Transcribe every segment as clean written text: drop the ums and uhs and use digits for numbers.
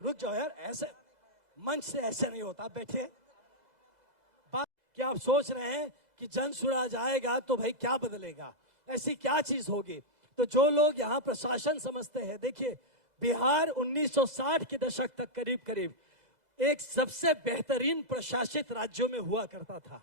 रुक जाओ यार, ऐसे मंच से ऐसे नहीं होता, बैठे। बात क्या आप सोच रहे हैं कि जन सुराज आएगा तो भाई क्या बदलेगा, ऐसी क्या चीज होगी? तो जो लोग यहाँ प्रशासन समझते हैं, देखिए बिहार 1960 के दशक तक करीब करीब एक सबसे बेहतरीन प्रशासित राज्यों में हुआ करता था,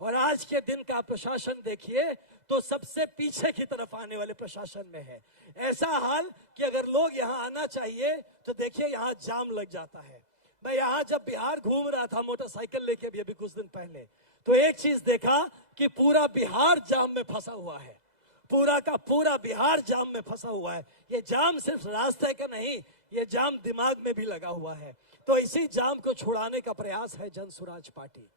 और आज के दिन का प्रशासन देखिए तो सबसे पीछे की तरफ आने वाले प्रशासन में है। ऐसा हाल कि अगर लोग यहाँ आना चाहिए तो देखिए यहाँ जाम लग जाता है। मैं यहाँ जब बिहार घूम रहा था मोटरसाइकिल लेके भी अभी कुछ दिन पहले, तो एक चीज देखा कि पूरा बिहार जाम में फंसा हुआ है, पूरा का पूरा बिहार जाम में फंसा हुआ है। ये जाम सिर्फ रास्ते का नहीं, ये जाम दिमाग में भी लगा हुआ है। तो इसी जाम को छुड़ाने का प्रयास है जन सुराज पार्टी।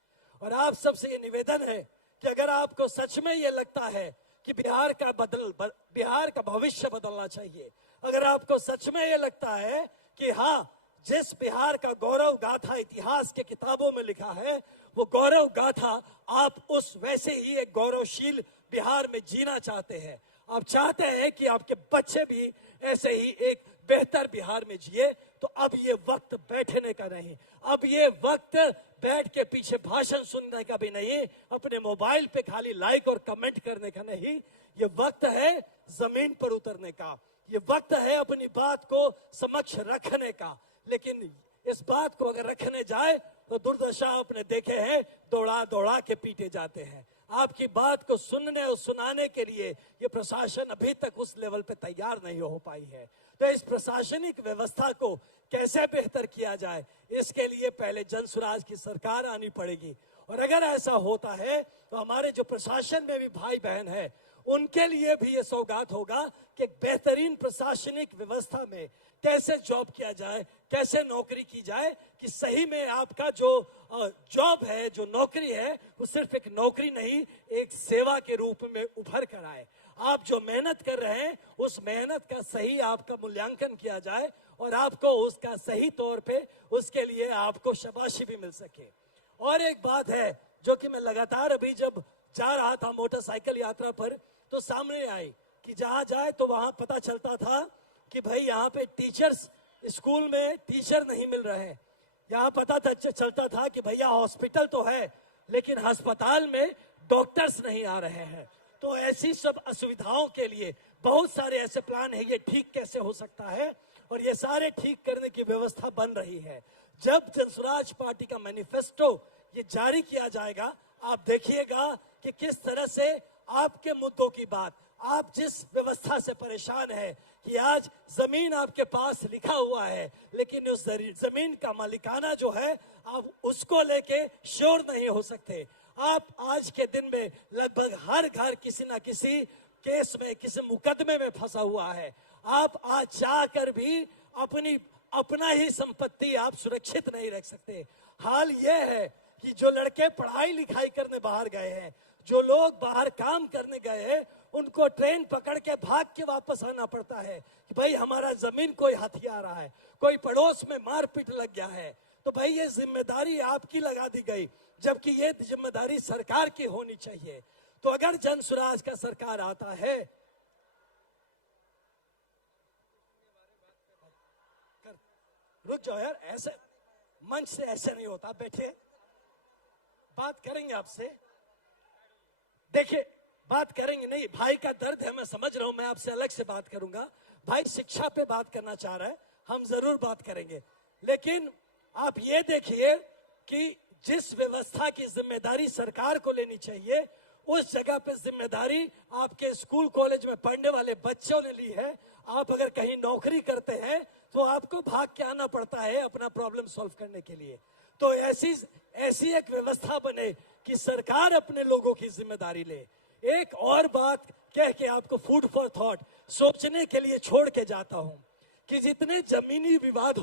और आप सबसे ये निवेदन है कि अगर आपको सच में ये लगता है कि बिहार का भविष्य बदलना चाहिए, अगर आपको सच में ये लगता है कि हाँ, जिस बिहार का गौरव गाथा इतिहास के किताबों में लिखा है, वो गौरव गाथा आप उस वैसे ही एक गौरवशील बिहार में जीना चाहते हैं, आप चाहते हैं कि आपके बच्चे भी ऐसे ही एक बेहतर बिहार में जिए, तो अब ये वक्त बैठने का नहीं, अब ये वक्त बैठ के पीछे भाषण सुनने का भी नहीं, अपने मोबाइल पे खाली लाइक और कमेंट करने का नहीं, ये वक्त है जमीन पर उतरने का, ये वक्त है अपनी बात को समक्ष रखने का। लेकिन इस बात को अगर रखने जाए तो दुर्दशा आपने देखे हैं, दौड़ा दौड़ा के पीटे जाते हैं। आपकी बात को सुनने और सुनाने के लिए ये प्रशासन अभी तक उस लेवल पे तैयार नहीं हो पाई है। तो इस प्रशासनिक व्यवस्था को कैसे बेहतर किया जाए, इसके लिए पहले जन सुराज की सरकार आनी पड़ेगी। और अगर ऐसा होता है तो हमारे जो प्रशासन में भी भाई बहन है, उनके लिए भी ये सौगात होगा कि बेहतरीन प्रशासनिक व्यवस्था में कैसे जॉब किया जाए, कैसे नौकरी की जाए कि सही में आपका जो जॉब है, जो नौकरी है, वो सिर्फ एक नौकरी नहीं, एक सेवा के रूप में उभर कर आए। आप जो मेहनत कर रहे हैं, उस मेहनत का सही आपका मूल्यांकन किया जाए और आपको उसका सही तौर पे उसके लिए आपको शाबाशी भी मिल सके। और एक बात है जो कि मैं लगातार अभी जब जा रहा था मोटरसाइकिल यात्रा पर, तो सामने आई कि जहां जाए तो वहां पता चलता था कि भाई यहाँ पे टीचर्स, स्कूल में टीचर नहीं मिल रहे हैं। यहाँ पता चलता था कि भैया हॉस्पिटल तो है लेकिन अस्पताल में डॉक्टर्स नहीं आ रहे हैं। तो ऐसी सब असुविधाओं के लिए बहुत सारे ऐसे प्लान है, ये ठीक कैसे हो सकता है, और ये सारे ठीक करने की व्यवस्था बन रही है। जब जनसुराज पार्टी का मैनिफेस्टो ये जारी किया जाएगा, आप देखिएगा कि किस तरह से आपके मुद्दों की बात, आप जिस व्यवस्था से परेशान है कि आज जमीन आपके पास लिखा हुआ है लेकिन उस जमीन का मालिकाना जो है आप उसको लेके श्योर नहीं हो सकते। आप आज के दिन में लगभग हर घर किसी ना किसी केस में, किसी मुकदमे में फंसा हुआ है। आप आज चाहकर भी अपना ही संपत्ति आप सुरक्षित नहीं रख सकते। हाल यह है कि जो लड़के पढ़ाई लिखाई करने बाहर गए हैं, जो लोग बाहर काम करने गए हैं, उनको ट्रेन पकड़ के भाग के वापस आना पड़ता है कि भाई हमारा जमीन कोई हथिया रहा है, कोई पड़ोस में मारपीट लग गया है। तो भाई ये जिम्मेदारी आपकी लगा दी गई, जबकि ये जिम्मेदारी सरकार की होनी चाहिए। तो अगर जन सुराज का सरकार आता है, रुक जाओ यार, ऐसे मंच से ऐसे नहीं होता, बैठे, बात करेंगे आपसे। देखिए बात करेंगे, नहीं भाई का दर्द है, मैं समझ रहा हूं, मैं आपसे अलग से बात करूंगा। भाई शिक्षा पे बात करना चाह रहा है, हम जरूर बात करेंगे। लेकिन आप ये देखिए कि जिस व्यवस्था की जिम्मेदारी सरकार को लेनी चाहिए, उस जगह पे जिम्मेदारी आपके स्कूल कॉलेज में पढ़ने वाले बच्चों ने ली है। आप अगर कहीं नौकरी करते हैं तो आपको भाग के आना पड़ता है अपना प्रॉब्लम सॉल्व करने के लिए। तो ऐसी एक व्यवस्था बने कि सरकार अपने लोगों की जिम्मेदारी ले। एक और बात कह के आपको फूड फॉर थॉट सोचने के लिए छोड़ के जाता हूं कि जितने जमीनी विवाद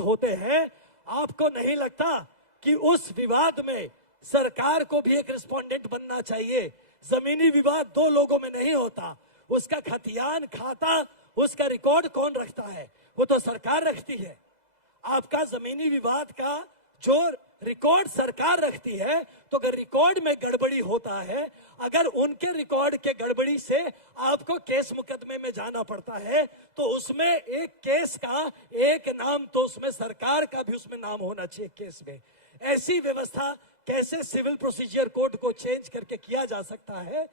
होते हैं, आपको नहीं लगता कि उस विवाद में सरकार को भी एक रिस्पोंडेंट बनना चाहिए? जमीनी विवाद दो लोगों में नहीं होता, उसका खतियान खाता, उसका रिकॉर्ड कौन रखता है? वो तो सरकार रखती है। आपका जमीनी विवाद का जो रिकॉर्ड सरकार रखती है, तो अगर रिकॉर्ड में गड़बड़ी होता है, अगर उनके रिकॉर्ड के गड़बड़ी से आपको केस मुकदमे में जाना पड़ता है, तो उसमें एक केस का एक नाम, तो उसमें सरकार का भी उसमें नाम होना चाहिए केस में। ऐसी व्यवस्था कैसे सिविल प्रोसीजर कोड को चेंज करके किया जा सकता है?